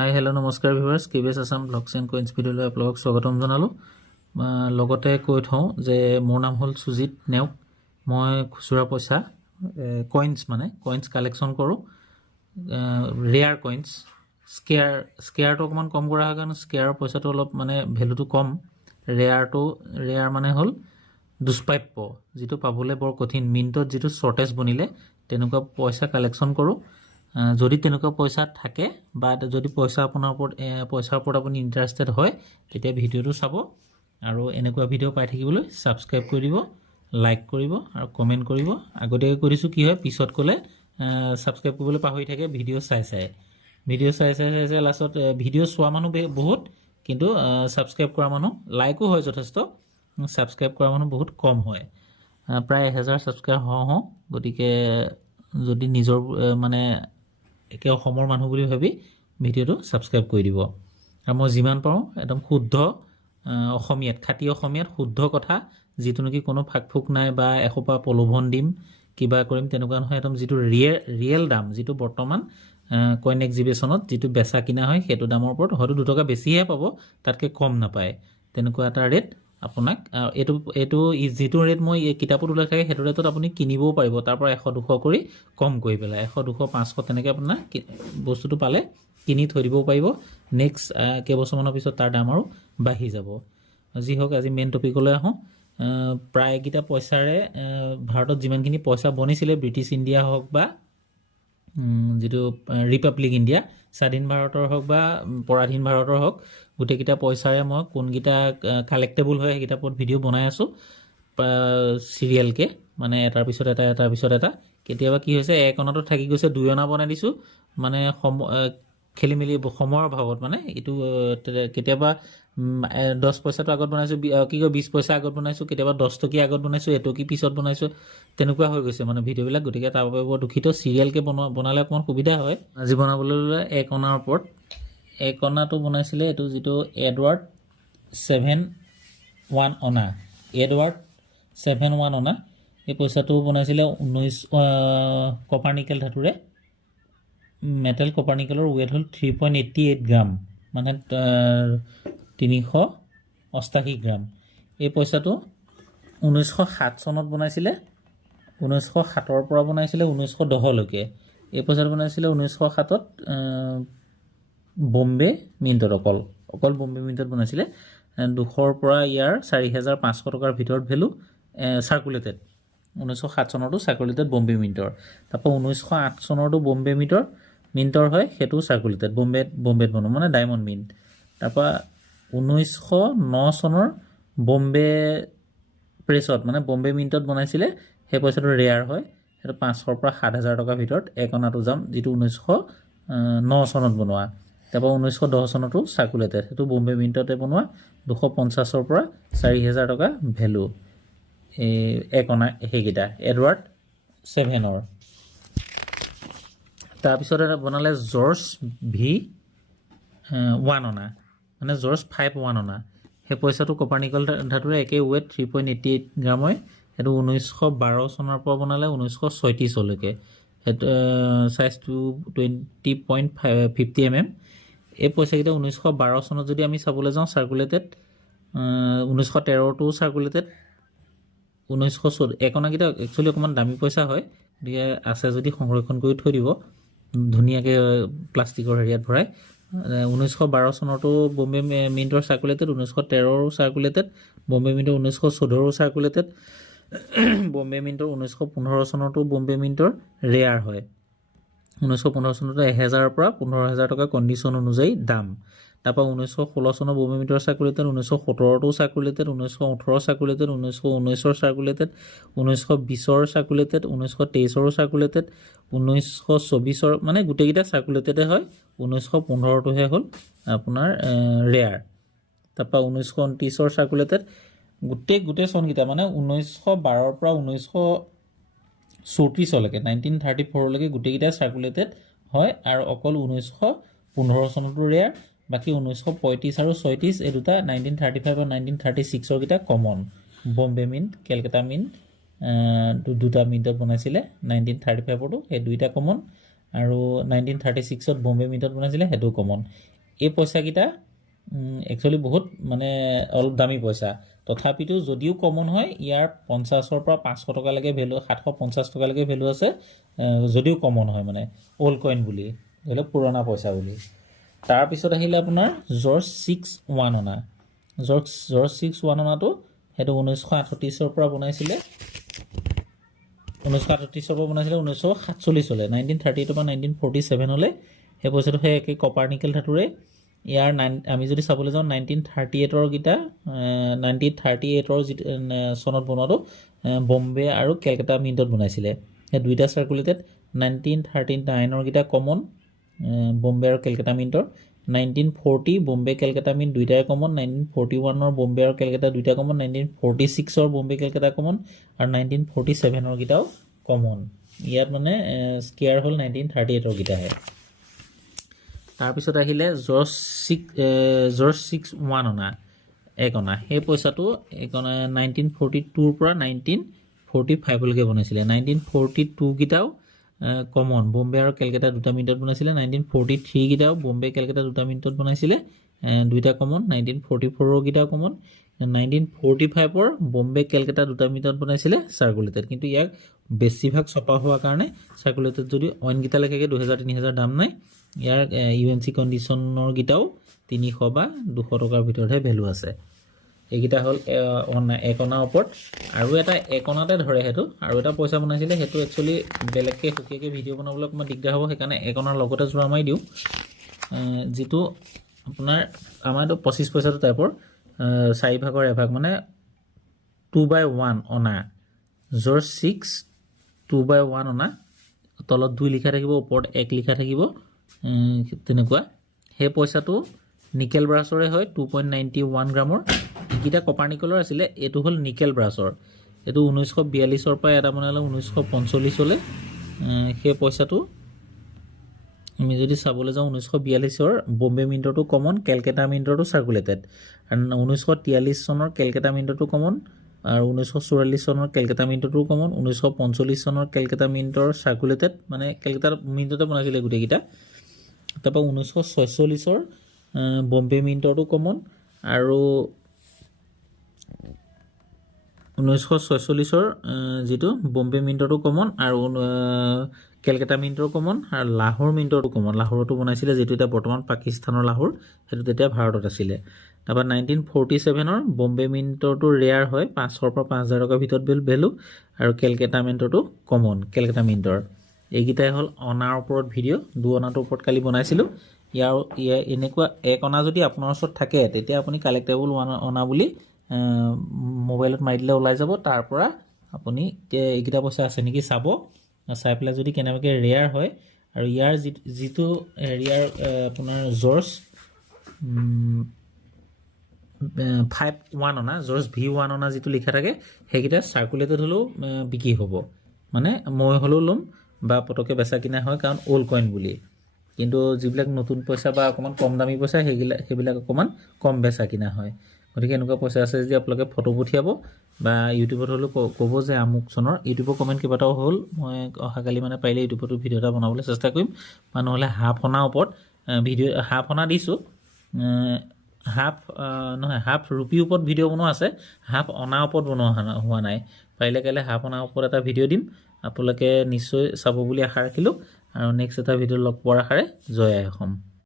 Hi hello' নমস্কাৰ viewers কেবিএছ Assam blogs and কইন্স ভিডিঅ'লৈ আপোনালোকক স্বাগতম জনালোঁ। লগতে কৈ থওঁ যে মোৰ নাম হ'ল সুজিত নেওগ। মই খুচুৰা পইচা কইন্স কালেকশ্যন কৰোঁ। ৰেয়াৰ কইন্স স্কেয়াৰটো অকণমান কম কৰা হয় কাৰণ স্কেয়াৰৰ পইচাটো অলপ ভেলুটো কম। ৰেয়াৰ মানে হ'ল দুষ্প্ৰাপ্য, যিটো পাবলৈ বৰ কঠিন। মিণ্টত যিটো শ্বৰ্টেজ বনিলে তেনেকুৱা পইচা কালেকশ্যন কৰোঁ। যদি তেনেকুৱা পইচা থাকে বা যদি পইচাৰ ওপৰত আপুনি ইণ্টাৰেষ্টেড হয় তেতিয়া ভিডিঅ'টো চাব আৰু এনেকুৱা ভিডিঅ' পাই থাকিবলৈ ছাবস্ক্ৰাইব কৰি দিব, লাইক কৰিব আৰু কমেণ্ট কৰিব। আগতীয়াকৈ কৈ দিছোঁ কি হয়, পিছত ক'লে ছাবস্ক্ৰাইব কৰিবলৈ পাহৰি থাকে ভিডিঅ' চাই লাষ্টত ভিডিঅ' চোৱা মানুহ বহুত, কিন্তু ছাবস্ক্ৰাইব কৰা মানুহ, লাইকো হয় যথেষ্ট, ছাবস্ক্ৰাইব কৰা মানুহ বহুত কম হয়। প্ৰায় 1000 ছাবস্ক্ৰাইব হওঁ। গতিকে যদি নিজৰ একে অসমৰ মানুহ বুলি ভাবি ভিডিঅ'টো ছাবস্ক্ৰাইব কৰি দিব। আৰু মই যিমান পাৰোঁ একদম শুদ্ধ অসমীয়াত, খাটি অসমীয়াত শুদ্ধ কথা, যিটো নেকি কোনো ফাক ফুক নাই বা এসোপা প্ৰলোভন দিম কিবা কৰিম তেনেকুৱা নহয়। একদম যিটো ৰিয়েল দাম, যিটো বৰ্তমান কইন এক্সিবিশ্যনত যিটো বেচা কিনা হয় সেইটো দামৰ ওপৰত হয়তো 2 টকা বেছিহে পাব, তাতকৈ কম নাপায়। তেনেকুৱা এটা ৰেট আপোনাক এইটো যিটো ৰেট মই এই কিতাপত উল্লেখ থাকে সেইটো ৰেটত আপুনি কিনিবও পাৰিব, তাৰ পৰা 100-200 কৰি কম কৰি পেলাই 100-200-500 তেনেকৈ আপোনাৰ বস্তুটো পালে কিনি থৈ দিবও পাৰিব। নেক্সট কেইবছৰমানৰ পিছত তাৰ দাম আৰু বাঢ়ি যাব। যি হওক, আজি মেইন টপিকলৈ আহোঁ। প্ৰায়কেইটা পইচাৰে ভাৰতত যিমানখিনি পইচা বনিছিলে, ব্ৰিটিছ ইণ্ডিয়া হওক বা যিটো ৰিপাব্লিক ইণ্ডিয়া, স্বাধীন ভাৰতৰ হওক বা পৰাধীন ভাৰতৰ হওক, গোটেইকেইটা পইচাৰে মই কোনকেইটা কালেক্টেবল হয় সেইকেইটাৰ ওপৰত ভিডিঅ' বনাই আছোঁ চিৰিয়েলকৈ, এটাৰ পিছত এটা। কেতিয়াবা কি হৈছে, 1 অনাটো থাকি গৈছে, 2 অনা বনাই দিছোঁ, খেলি মেলি সময়ৰ অভাৱত। এইটো কেতিয়াবা 10 পইচাটো আগত বনাইছোঁ, 20 পইচা আগত বনাইছোঁ, কেতিয়াবা 10 টকীয়া আগত বনাইছোঁ, এটকী পিছত বনাইছোঁ, তেনেকুৱা হৈ গৈছে ভিডিঅ'বিলাক। গতিকে তাৰ বাবে বৰ দুখিত। চিৰিয়েলকৈ বনালে অকণমান সুবিধা হয়। আজি বনাবলৈ ল'লে 1 অনাৰ ওপৰত। 1 অনাটো বনাইছিলে এইটো যিটো এডৱাৰ্ড 7 অনা, এডৱাৰ্ড 7 অনা। এই পইচাটো বনাইছিলে 19 কপাৰ নিকেল ধাতুৰে। মেটেল কপাৰ নিকেলৰ ৱেট হ'ল 3.88 গ্ৰাম, 388 গ্ৰাম। এই পইচাটো 1907 চনত বনাইছিলে, 1907ৰ পৰা বনাইছিলে 1910লৈকে। এই পইচাটো বনাইছিলে 1907ত বম্বে মিণ্টত, অকল বম্বে মিণ্টত বনাইছিলে। 200ৰ পৰা ইয়াৰ 4500 টকাৰ ভিতৰত ভেলু চাৰ্কুলেটেড। 1907 চনৰটো চাৰ্কুলেটেড বম্বে মিণ্টৰ। তাৰপৰা 1908 চনৰটো বম্বে মিণ্টৰ হয়, সেইটো চাৰ্কুলেটেড বম্বেত বনোৱা, ডায়মণ্ড মিণ্ট। তাৰপৰা 1909 চনৰ বম্বে প্ৰেছত, বম্বে মিণ্টত বনাইছিলে, সেই পইচাটো ৰেয়াৰ হয়। সেইটো 500ৰ পৰা 7000 টকাৰ ভিতৰত 1 অনাটো যাম, যিটো 1909 চনত বনোৱা। তাৰপৰা 1910 চনতো চাৰ্কুলেটেড, সেইটো বম্বে মিণ্টতে বনোৱা, 250ৰ পৰা 4000 টকা ভেলু। এই 1 অনা সেইকেইটা এডৱাৰ্ড 7ৰ। তাৰপিছত এটা বনালে জৰ্জ V1 অনা, জৰ্জ 5 অনা। সেই পইচাটো কপাৰ নিকেল ধাতুৰে একে ৱেট 3.88 গ্ৰামৰ। সেইটো 1912 চনৰ পৰা বনালে 1936লৈকে। সেইটো চাইজটো 20.50 mm। এই পইচাকেইটা 1912 চনত যদি আমি চাবলৈ যাওঁ চাৰ্কুলেটেড, 1913টো চাৰ্কুলেটেড, 1914 1 অনাকেইটা একচুৱেলি অকণমান দামী পইচা হয়। গতিকে আছে যদি সংৰক্ষণ কৰি থৈ দিব ধুনীয়াকৈ প্লাষ্টিকৰ হেৰিয়াত ভৰাই। 1912 চনতো Bombay মিণ্টৰ circulated, 1913ৰো circulated, Bombay মিণ্টৰ 1914ৰো circulated, Bombay মিণ্টৰ 1915 চনতো Bombay মিণ্টৰ rare হয়। 1915 চনতো 1000ৰ পৰা 15000 টকা কণ্ডিশ্যন অনুযায়ী দাম। তাৰপৰা 1916 চনৰ Bombay মিণ্টৰ circulated, 1917টো circulated, 1918 circulated, 1919ৰ circulated, 1920ৰ circulated, 1923ৰো circulated, 1924ৰ, গোটেইকেইটা চাৰ্কুলেটেডে হয়। 1915টোহে হ'ল আপোনাৰ ৰেয়াৰ। তাৰপৰা 1929ৰ চাৰ্কুলেটেড, গোটেই চনকেইটা 1912ৰ পৰা 1934লৈকে 1934লৈকে গোটেইকেইটা চাৰ্কুলেটেড হয়। আৰু অকল 1915 চনতো ৰেয়াৰ, বাকী 1935 আৰু 36 এই দুটা 1935 আৰু 1936ৰ কেইটা common. Bombay mint, Calcutta mint, দুটা মিণ্টত বনাইছিলে 1935ৰটো, সেই দুইটা কমন। আৰু 1936ত বম্বে মিণ্টত বনাইছিলে সেইটো কমন এই পইচাকেইটা একচুৱেলি বহুত মানে অলপ দামী পইচা তথাপিতো যদিও কমন হয় ইয়াৰ 50ৰ পৰা 500 টকালৈকে ভেলু 750 টকালৈকে ভেলু আছে যদিও কমন হয় মানে ওল্ড কইন বুলি ধৰি লওক পুৰণা পইচা বুলি তাৰপিছত আহিলে আপোনাৰ জৰ্জ 6 অনা জৰ্জ 6 অনাটো সেইটো 1938ৰ পৰা বনাইছিলে 1938ৰ পৰা বনাইছিলে 1947 লৈ 1938 পৰা 1947 লৈ সেই পইচাটো সেই একে কপাৰনিকেল ধাতুৰে ইয়াৰ আমি যদি চাবলৈ যাওঁ 1938ৰ গিটা 1938ৰ চনত বনোৱাটো বম্বে আৰু কেলকাতা মিণ্টত বনাইছিলে সেই দুইটা সাৰ্কুলেটেড 1939ৰ গিটা কমন বম্বে আৰু কেলকাতা মিণ্টৰ 1940 বম্বে কেলকাতা মিণ্ট দুইটাই কমন 1941ৰ বম্বে আৰু কেলকাতা দুইটা কমন 1946ৰ বম্বে কেলকাতা কমন আৰু 1947ৰ গিটাও কমন ইয়াত মানে স্কেয়াৰ হ'ল 1938ৰ গিটাহে তাৰপিছত আহিলে জৰ্জ 6 অনা এক অনা সেই পইচাটো এক অনা 1942ৰ পৰা 1945 লৈকে বনাইছিলে 1942 গিটাও কমন বম্বে আৰু কেলকাতা দুটা মিণ্টত বনাইছিলে 1943 গিটাও বম্বে কেলকাতা দুটা মিণ্টত বনাইছিলে দুইটা কমন 1944ৰ গিটাও কমন 1945ৰ বম্বে কেলকাতা দুটা মিণ্টত বনাইছিলে সাৰ্কুলেটেড কিন্তু ইয়াক বেছিভাগ ছপা হোৱাৰ কাৰণে সাৰ্কুলেটেড যদি অইন গিটা লেখাকে 2000-3000 দাম নাই ইয়াৰ ইউএনসি কণ্ডিশ্যনৰ গিটাও 300 বা 200 টকাৰ ভিতৰতহে ভেলু আছে এইগিটা হ'ল এক অনাৰ ওপৰত আৰু এটা এক অনাতে ধৰে হেতু আৰু এটা পইচা বনাইছিলে হেতু একচুয়ালি বেলেগকে হুকিয়াকে ভিডিও বনাবলৈ অকমান দিগদাৰ হ'ব সেইকাৰণে এক অনাৰ লগতে জোৰা মাৰি দিও যেটো আপোনাৰ আমাৰটো 25 পইচাটো টাইপৰ 4 ভাগৰ এভাগ মানে 2/1 অনা জৰ্জ 6 2/1 অনা তলত 2 লিখা থাকিব ওপৰত 1 লিখা থাকিব তেনেকুৱা সেই পইচাটো নিকেল ব্ৰাছৰে হয় 2.91 গ্ৰামৰ ইকিটা কপাৰনিকলৰ আছিলে এটো হল নিকেল ব্ৰাছৰ এটো 1942ৰ পৰা এটা বনালে 1945 লৈ সেই পইচাটো আমি যদি চাবলৈ যাওঁ 1942ৰ বম্বে মিণ্টটো কমন কেলকাতা মিণ্টটো সাৰ্কুলেটেড আৰু 1943 চনৰ কেলকাতা মিণ্টটো কমন আৰু 1944 চনৰ কেলকাতা মিণ্টটো কমন 1945 চনৰ কেলকাতা মিণ্টৰ সাৰ্কুলেটেড মানে কেলকাতা মিণ্টতে বনাইছিলে গুটেকিটা তাৰপা 1946ৰ বম্বে মিণ্টটো কমন আৰু 1946ৰ যেটো বম্বে মিণ্টটো কমন আৰু কেলকাতা মিণ্টৰ কমন আৰু লাহোৰ মিণ্টটো কমন লাহোৰটো বনাইছিলে যেটো এটা বৰ্তমান পাকিস্তানৰ লাহোৰ হেতু তেতিয়া ভাৰতত আছিল তাৰপা 1947ৰ বম্বে মিণ্টটো ৰেয়াৰ হয় 500 পৰা 5000 টকাৰ ভিতৰত ভেলু আৰু কেলকাতা মিণ্টটো কমন কেলকাতা মিণ্টৰ এইগিটাই হল অনাৰ ওপৰত ভিডিও দু অনাটোৰ ওপৰত কালি বনাইছিলো ইয়াৰ এনেকুৱা এক অনা যদি আপোনাৰ ওচৰত থাকে তেতিয়া আপুনি কালেক্টেবল অনা বুলি মোবাইলত মাৰিলে ওলাই যাব তাৰ পৰা আপুনি এইগিটা পইচা আছে নেকি চাব চাই পেলাই যদি কেনেবাকে ৰেয়াৰ হয় আৰু ইয়াৰ যেটো ৰেয়াৰ আপোনাৰ জৰ্জ 5-1 অনা জৰ্জ V1 অনা যেটো লিখা থাকে হেগিটা সাৰ্কুলেটেড হলো বিকি হ'ব মানে মই হলো লম বা পটকে বেচা কিনা হয় কাৰণ ওল্ড কইন বুলি কিন্তু যিবিলাক নতুন পইচা বা অকমান কম দামী পইচা হেবিলাক অকমান কম বেচা কিনা হয় গতিকে এনেকুৱা পইচা আছে যদি আপোনালোকে ফটো পঠিয়াব বা ইউটিউবত হলো ক'ব যে আমুক চনৰ ইউটিউবৰ কমেন্ট কিবাটাও হ'ল মই অহাকালি মানে পাৰিলে ইউটিউবত ভিডিও এটা বনাবলৈ চেষ্টা কৰিম বা নহলে হাফ অনা ওপৰত ভিডিও হাফ অনা দিছো হাফ নহয় হাফ ৰুপি ওপৰত ভিডিও বনোৱা আছে হাফ অনা ওপৰত বনোৱা হোৱা নাই পাৰিলে কাইলে হাফ অনা ওপৰত এটা ভিডিও দিম আপোনালোকে নিশ্চয় চাব বুলি আশা ৰাখিলো আৰু নেক্সট এটা ভিডিও লগ পোৱাৰ আশাৰে জয় আই অসম